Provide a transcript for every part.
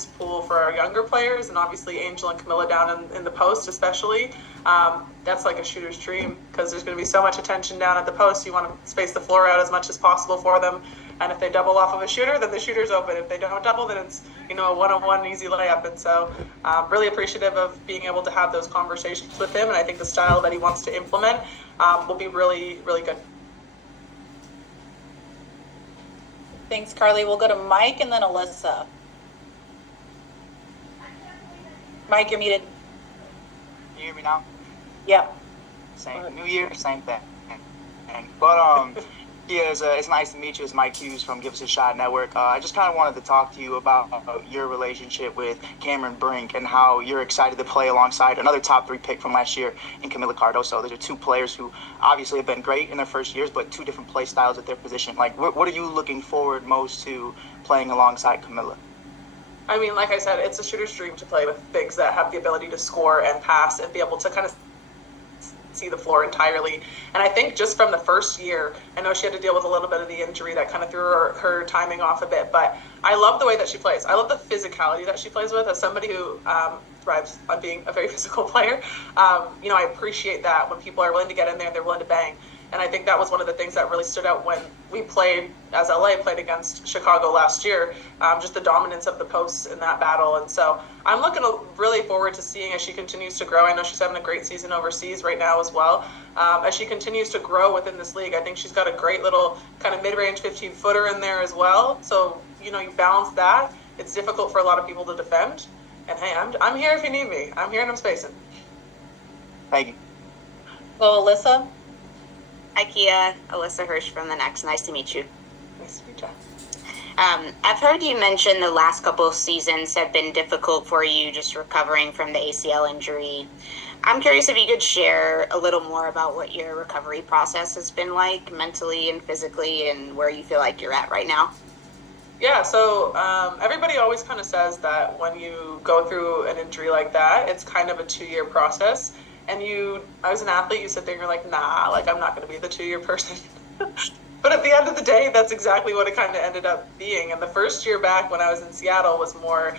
talents pool for our younger players, and obviously Angel and Camila down in the post especially. That's like a shooter's dream because there's going to be so much attention down at the post. You want to space the floor out as much as possible for them. And if they double off of a shooter, then the shooter's open. If they don't double, then it's, a one-on-one easy layup. And so really appreciative of being able to have those conversations with him. And I think the style that he wants to implement will be really, really good. Thanks, Carly. We'll go to Mike and then Alyssa. Mike, you're muted. Can you hear me now? Yep. Same New Year, same thing. But yeah, it's nice to meet you. It's Mike Hughes from Give Us a Shot Network. I just kind of wanted to talk to you about your relationship with Cameron Brink and how you're excited to play alongside another top 3 pick from last year in Camila Cardoso. Those are 2 players who obviously have been great in their first years, but 2 different play styles at their position. Like, what are you looking forward most to playing alongside Camila? I mean, like I said, it's a shooter's dream to play with bigs that have the ability to score and pass and be able to kind of see the floor entirely. And I think just from the first year, I know she had to deal with a little bit of the injury that kind of threw her timing off a bit, but I love the way that she plays. I love the physicality that she plays with. As somebody who thrives on being a very physical player, I appreciate that when people are willing to get in there and they're willing to bang. And I think that was one of the things that really stood out when we played, as LA played against Chicago last year, just the dominance of the posts in that battle. And so I'm looking really forward to seeing as she continues to grow. I know she's having a great season overseas right now as well. As she continues to grow within this league, I think she's got a great little kind of mid-range 15-footer in there as well. So, you balance that. It's difficult for a lot of people to defend. And hey, I'm here if you need me. I'm here and I'm spacing. Thank you. Well, Alyssa? Hi, Kia. Alyssa Hirsch from The Next. Nice to meet you. Nice to meet you. I've heard you mention the last couple of seasons have been difficult for you just recovering from the ACL injury. I'm curious if you could share a little more about what your recovery process has been like mentally and physically and where you feel like you're at right now. Yeah, so everybody always kind of says that when you go through an injury like that, it's kind of a 2-year process. And as an athlete, you sit there and you're like, nah, like I'm not going to be the 2-year person. But at the end of the day, that's exactly what it kind of ended up being. And the first year back when I was in Seattle was more,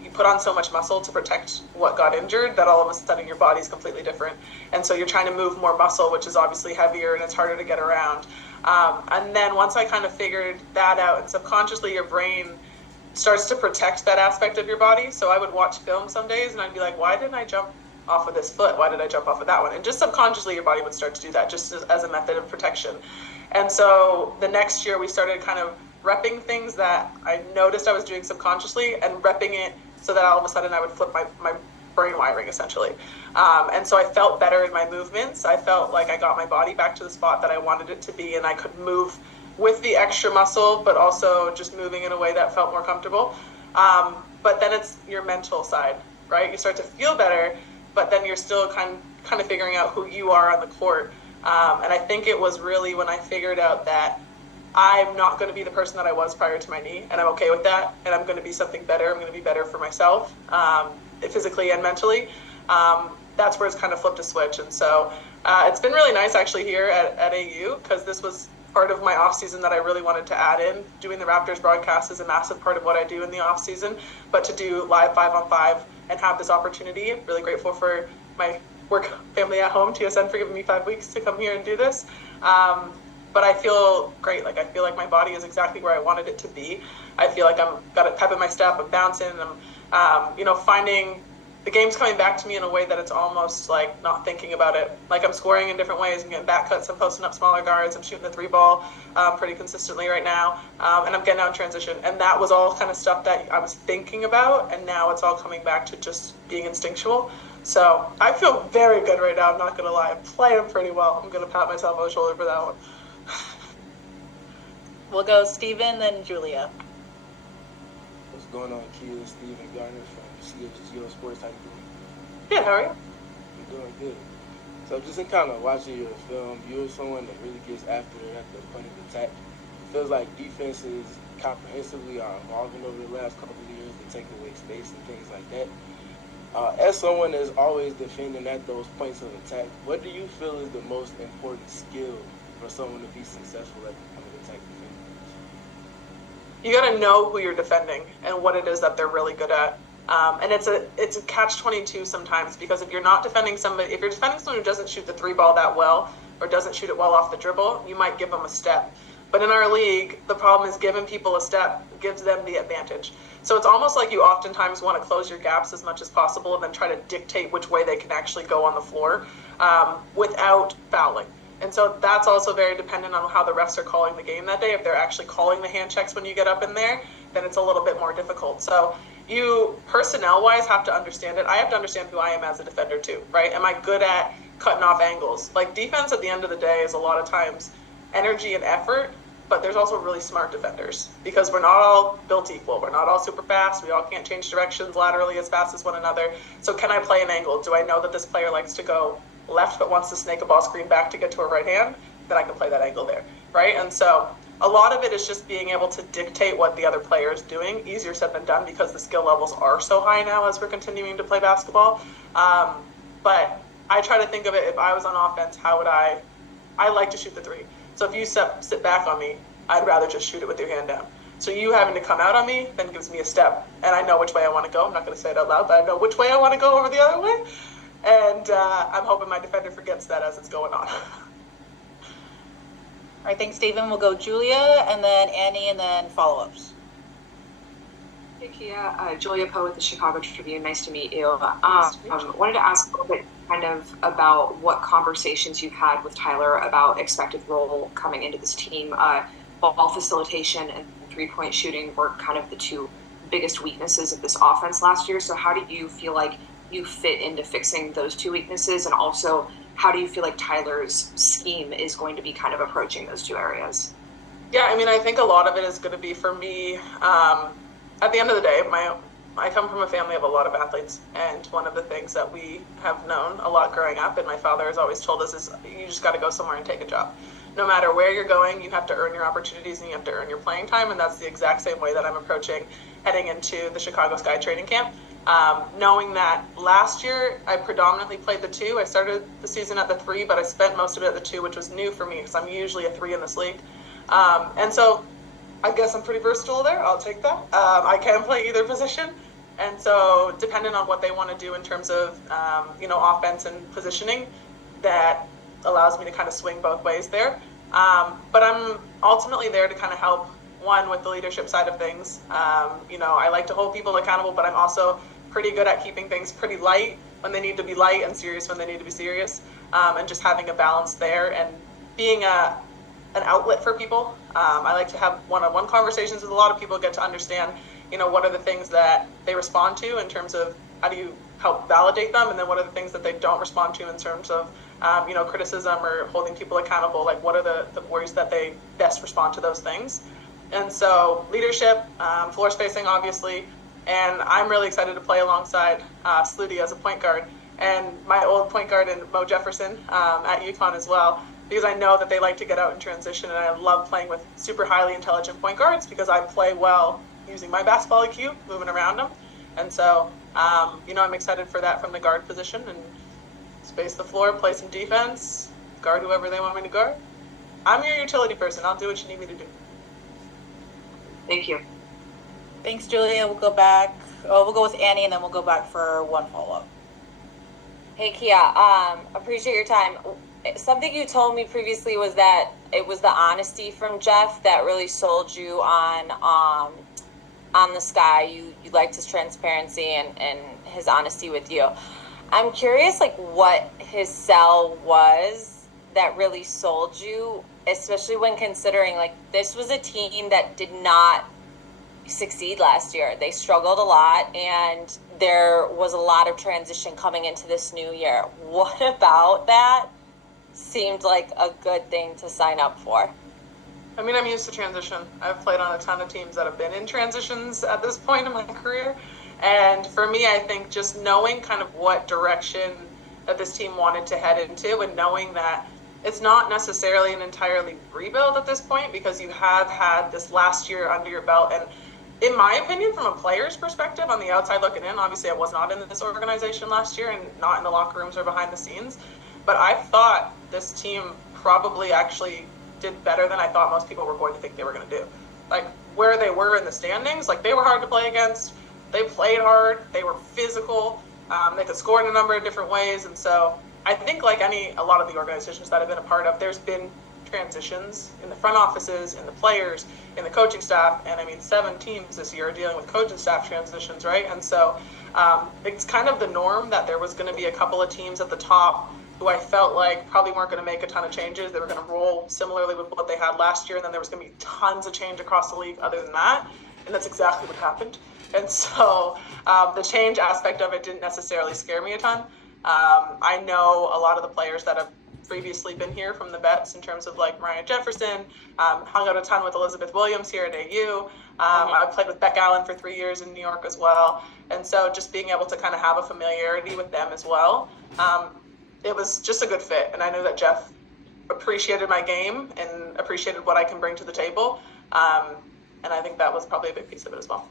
you put on so much muscle to protect what got injured that all of a sudden your body's completely different. And so you're trying to move more muscle, which is obviously heavier and it's harder to get around. And then once I kind of figured that out, and subconsciously your brain starts to protect that aspect of your body. So I would watch film some days and I'd be like, why didn't I jump off of this foot? Why did I jump off of that one? And just subconsciously your body would start to do that just as a method of protection. And so the next year we started kind of repping things that I noticed I was doing subconsciously and repping it so that all of a sudden I would flip my brain wiring essentially. And so I felt better in my movements. I felt like I got my body back to the spot that I wanted it to be, and I could move with the extra muscle, but also just moving in a way that felt more comfortable. But then it's your mental side, right? You start to feel better, but then you're still kind of figuring out who you are on the court. And I think it was really when I figured out that I'm not going to be the person that I was prior to my knee, and I'm okay with that, and I'm going to be something better. I'm going to be better for myself, physically and mentally. That's where it's kind of flipped a switch. And so it's been really nice actually here at AU, because this was part of my off season that I really wanted to add in. Doing the Raptors broadcast is a massive part of what I do in the off season, but to do live 5-on-5 and have this opportunity, I'm really grateful for my work family at home, TSN, for giving me 5 weeks to come here and do this. But I feel great. Like I feel like my body is exactly where I wanted it to be. I feel like I'm got a pep in my step. I'm bouncing. I'm, finding the game's coming back to me in a way that it's almost like not thinking about it. Like I'm scoring in different ways. I'm getting back cuts. I'm posting up smaller guards. I'm shooting the 3-ball pretty consistently right now. And I'm getting out in transition. And that was all kind of stuff that I was thinking about. And now it's all coming back to just being instinctual. So I feel very good right now. I'm not going to lie. I'm playing pretty well. I'm going to pat myself on the shoulder for that one. We'll go Steven, then Julia. What's going on, Kia? Steven Garner from CHGO Sports. How you doing? Good, how are you? I'm doing good. So just in kind of watching your film, you're someone that really gets after it at the point of attack. It feels like defenses comprehensively are evolving over the last couple of years to take away space and things like that. As someone that's always defending at those points of attack, what do you feel is the most important skill for someone to be successful at the point of attack defense? you got to know who you're defending and what it is that they're really good at. And it's a catch-22 sometimes, because if you're not defending somebody, if you're defending someone who doesn't shoot the three ball that well or doesn't shoot it well off the dribble, you might give them a step. But in our league, the problem is giving people a step gives them the advantage. So it's almost like you oftentimes want to close your gaps as much as possible and then try to dictate which way they can actually go on the floor without fouling. And so that's also very dependent on how the refs are calling the game that day. If they're actually calling the hand checks when you get up in there, then it's a little bit more difficult. So you personnel-wise have to understand it. I have to understand who I am as a defender too, right? Am I good at cutting off angles? Like, defense at the end of the day is a lot of times energy and effort, but there's also really smart defenders, because we're not all built equal. We're not all super fast. We all can't change directions laterally as fast as one another. So can I play an angle? Do I know that this player likes to go left but wants to snake a ball screen back to get to a right hand? Then I can play that angle there, right? And so a lot of it is just being able to dictate what the other player is doing. Easier said than done, because the skill levels are so high now as we're continuing to play basketball. But I try to think of it, if I was on offense, how would I like to shoot the three. So if you sit back on me, I'd rather just shoot it with your hand down. So you having to come out on me then gives me a step, and I know which way I want to go. I'm not going to say it out loud, but I know which way I want to go over the other way. And I'm hoping my defender forgets that as it's going on. All right, thanks, Stephen. We'll go Julia, and then Annie, and then follow-ups. Hey, Kia. Julia Poe with the Chicago Tribune. Nice to meet you. Nice to meet you. Wanted to ask a little bit kind of about what conversations you've had with Tyler about expected role coming into this team. Ball facilitation and three-point shooting were kind of the two biggest weaknesses of this offense last year. So how do you feel like you fit into fixing those two weaknesses? And also, how do you feel like Tyler's scheme is going to be kind of approaching those two areas? Yeah, I mean, I think a lot of it is going to be, for me, at the end of the day, I come from a family of a lot of athletes, and one of the things that we have known a lot growing up, and my father has always told us, is you just got to go somewhere and take a job. No matter where you're going, you have to earn your opportunities and you have to earn your playing time, and that's the exact same way that I'm approaching heading into the Chicago Sky training camp. Knowing that last year I predominantly played the two. I started the season at the three, but I spent most of it at the two, which was new for me because I'm usually a three in this league. And so I guess I'm pretty versatile there. I'll take that. I can play either position. And so depending on what they want to do in terms of, offense and positioning, that allows me to kind of swing both ways there. But I'm ultimately there to kind of help, one, with the leadership side of things. I like to hold people accountable, but I'm also pretty good at keeping things pretty light when they need to be light and serious when they need to be serious, and just having a balance there and being an outlet for people. I like to have one-on-one conversations with a lot of people, get to understand, what are the things that they respond to in terms of how do you help validate them, and then what are the things that they don't respond to in terms of, criticism or holding people accountable, like what are the ways that they best respond to those things. And so leadership, floor spacing, obviously, and I'm really excited to play alongside Sluty as a point guard, and my old point guard and Mo Jefferson at UConn as well, because I know that they like to get out in transition, and I love playing with super highly intelligent point guards because I play well using my basketball IQ, moving around them. And so, I'm excited for that from the guard position, and space the floor, play some defense, guard whoever they want me to guard. I'm your utility person. I'll do what you need me to do. Thank you. Thanks, Julia. We'll go back. We'll go with Annie, and then we'll go back for one follow-up. Hey, Kia. Appreciate your time. Something you told me previously was that it was the honesty from Jeff that really sold you on the Sky. You liked his transparency and his honesty with you. I'm curious, what his sell was that really sold you, especially when considering, this was a team that did not succeed last year. They struggled a lot, and there was a lot of transition coming into this new year. What about that seemed like a good thing to sign up for? I mean, I'm used to transition. I've played on a ton of teams that have been in transitions at this point in my career. And for me, I think just knowing kind of what direction that this team wanted to head into, and knowing that it's not necessarily an entirely rebuild at this point, because you have had this last year under your belt. And in my opinion, from a player's perspective, on the outside looking in, obviously I was not in this organization last year and not in the locker rooms or behind the scenes, but I thought this team probably actually did better than I thought most people were going to think they were going to do. where they were in the standings, like they were hard to play against. They played hard. They were physical. They could score in a number of different ways. And so I think like a lot of the organizations that I've been a part of, there's been transitions in the front offices, in the players, in the coaching staff. And I mean, 7 teams this year are dealing with coaching staff transitions, right? And so it's kind of the norm that there was going to be a couple of teams at the top who I felt like probably weren't going to make a ton of changes. They were going to roll similarly with what they had last year. And then there was going to be tons of change across the league other than that. And that's exactly what happened. And so the change aspect of it didn't necessarily scare me a ton. I know a lot of the players that have previously been here from the vets in terms of like Mariah Jefferson, hung out a ton with Elizabeth Williams here at AU. I played with Beck Allen for 3 years in New York as well. And so just being able to kind of have a familiarity with them as well, it was just a good fit. And I knew that Jeff appreciated my game and appreciated what I can bring to the table. And I think that was probably a big piece of it as well.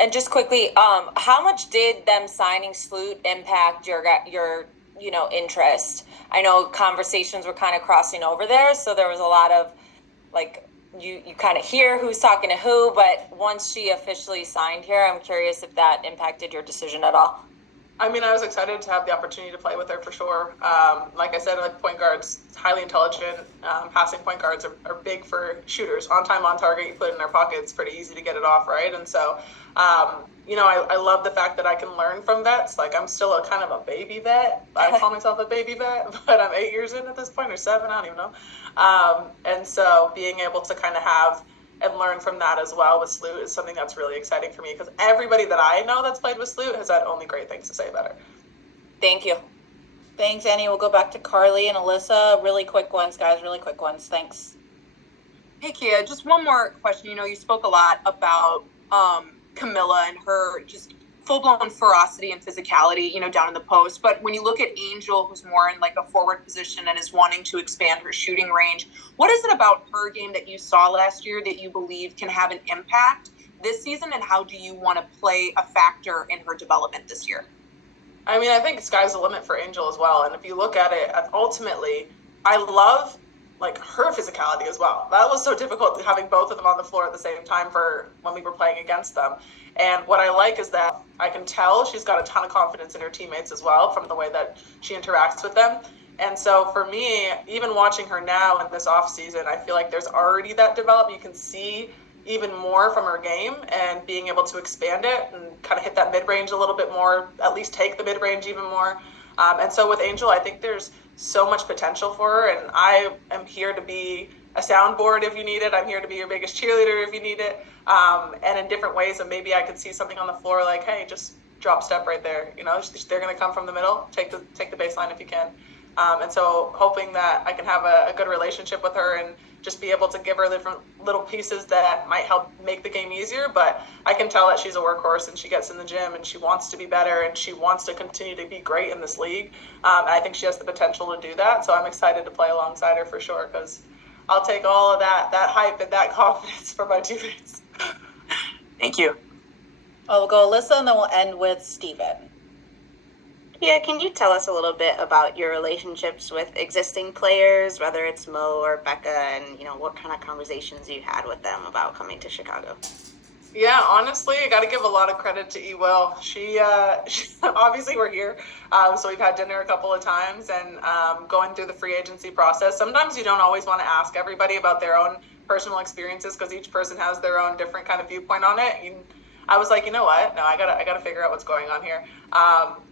And just quickly, how much did them signing Sloot impact your interest? I know conversations were kind of crossing over there, so there was a lot of like you kind of hear who's talking to who, but once she officially signed here, I'm curious if that impacted your decision at all. I mean, I was excited to have the opportunity to play with her for sure. Like I said, like point guards, highly intelligent, passing point guards are big for shooters. On time, on target, you put it in their pocket, it's pretty easy to get it off, right? And so, I love the fact that I can learn from vets. Like I'm still a kind of a baby vet. I call myself a baby vet, but I'm 8 years in at this point, or 7, I don't even know. And so being able to kind of have and learn from that as well with Sloot is something that's really exciting for me because everybody that I know that's played with Sloot has had only great things to say about her. Thank you. Thanks, Annie. We'll go back to Carly and Alyssa. Really quick ones, guys. Really quick ones. Thanks. Hey, Kia, just one more question. You spoke a lot about Camila and her just full-blown ferocity and physicality, down in the post. But when you look at Angel, who's more in like a forward position and is wanting to expand her shooting range, what is it about her game that you saw last year that you believe can have an impact this season? And how do you want to play a factor in her development this year? I mean, I think sky's the limit for Angel as well. And if you look at it, ultimately, I love like her physicality as well. That was so difficult having both of them on the floor at the same time for when we were playing against them. And what I like is that I can tell she's got a ton of confidence in her teammates as well from the way that she interacts with them. And so for me, even watching her now in this off season, I feel like there's already that development. You can see even more from her game and being able to expand it and kind of hit that mid-range a little bit more, at least take the mid-range even more. And so with Angel, I think there's so much potential for her, and I am here to be a soundboard if you need it. I'm here to be your biggest cheerleader if you need it. And in different ways, and maybe I could see something on the floor like, hey, just drop step right there. They're going to come from the middle. Take the baseline if you can. And so hoping that I can have a good relationship with her and just be able to give her different little pieces that might help make the game easier. But I can tell that she's a workhorse and she gets in the gym and she wants to be better and she wants to continue to be great in this league. And I think she has the potential to do that. So I'm excited to play alongside her for sure because I'll take all of that hype and that confidence from my teammates. Thank you. We'll go Alyssa and then we'll end with Steven. Yeah, can you tell us a little bit about your relationships with existing players, whether it's Mo or Becca, and what kind of conversations you had with them about coming to Chicago? Yeah, honestly, I got to give a lot of credit to E-Will. She obviously we're here, so we've had dinner a couple of times and going through the free agency process. Sometimes you don't always want to ask everybody about their own personal experiences because each person has their own different kind of viewpoint on it. I was like, you know what? No, I gotta figure out what's going on here.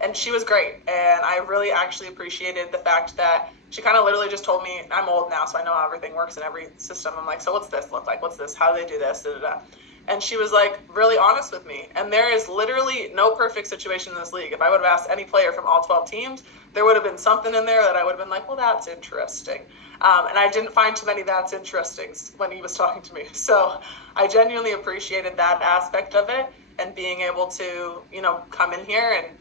And she was great, and I really actually appreciated the fact that she kind of literally just told me, I'm old now, so I know how everything works in every system. I'm like, so what's this look like? What's this? How do they do this? Da, da, da. And she was like really honest with me. And there is literally no perfect situation in this league. If I would have asked any player from all 12 teams, there would have been something in there that I would have been like, well, that's interesting. And I didn't find too many that's interestings when he was talking to me. So I genuinely appreciated that aspect of it and being able to, come in here. And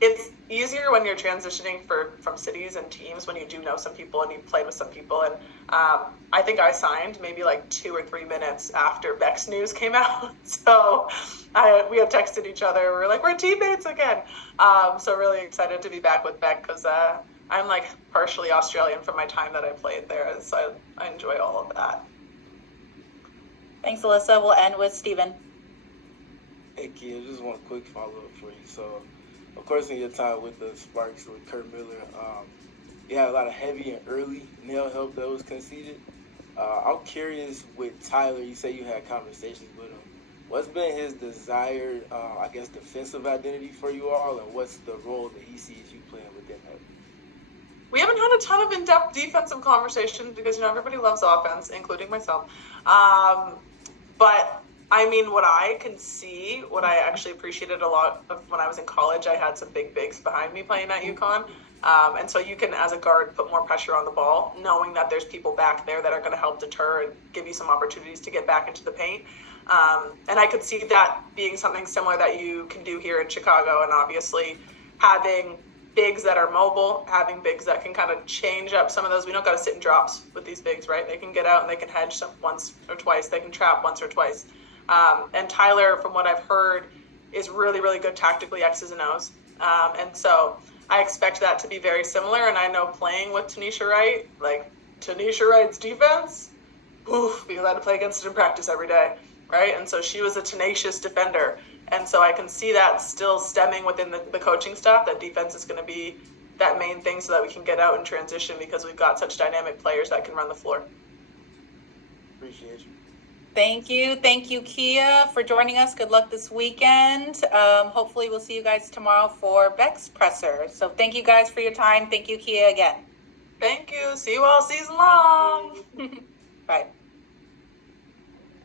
it's easier when you're transitioning from cities and teams when you do know some people and you've played with some people. And I think I signed maybe like 2 or 3 minutes after Beck's news came out. So we had texted each other. We were like, we're teammates again. So really excited to be back with Beck because I'm like partially Australian from my time that I played there. So I enjoy all of that. Thanks, Alyssa. We'll end with Steven. Hey, Kia, just one quick follow-up for you. So, of course, in your time with the Sparks with Kurt Miller, you had a lot of heavy and early nail help that was conceded. I'm curious with Tyler, you say you had conversations with him. What's been his desired, defensive identity for you all, and what's the role that he sees you playing within that? We haven't had a ton of in-depth defensive conversations because, everybody loves offense, including myself. But I mean, what I can see, what I actually appreciated a lot of when I was in college, I had some big bigs behind me playing at UConn. And so you can, as a guard, put more pressure on the ball, knowing that there's people back there that are going to help deter and give you some opportunities to get back into the paint. And I could see that being something similar that you can do here in Chicago. And obviously having bigs that are mobile, having bigs that can kind of change up some of those. We don't got to sit in drops with these bigs, right? They can get out and they can hedge once or twice. They can trap once or twice. And Tyler, from what I've heard, is really, really good tactically X's and O's. And so I expect that to be very similar. And I know playing with Tanisha Wright, like Tanisha Wright's defense, because I had to play against it in practice every day, right? And so she was a tenacious defender. And so I can see that still stemming within the coaching staff, that defense is going to be that main thing so that we can get out and transition because we've got such dynamic players that can run the floor. Appreciate you. Thank you. Thank you, Kia, for joining us. Good luck this weekend. Hopefully we'll see you guys tomorrow for Beck's Presser. So thank you guys for your time. Thank you, Kia, again. Thank you. See you all season long. Bye.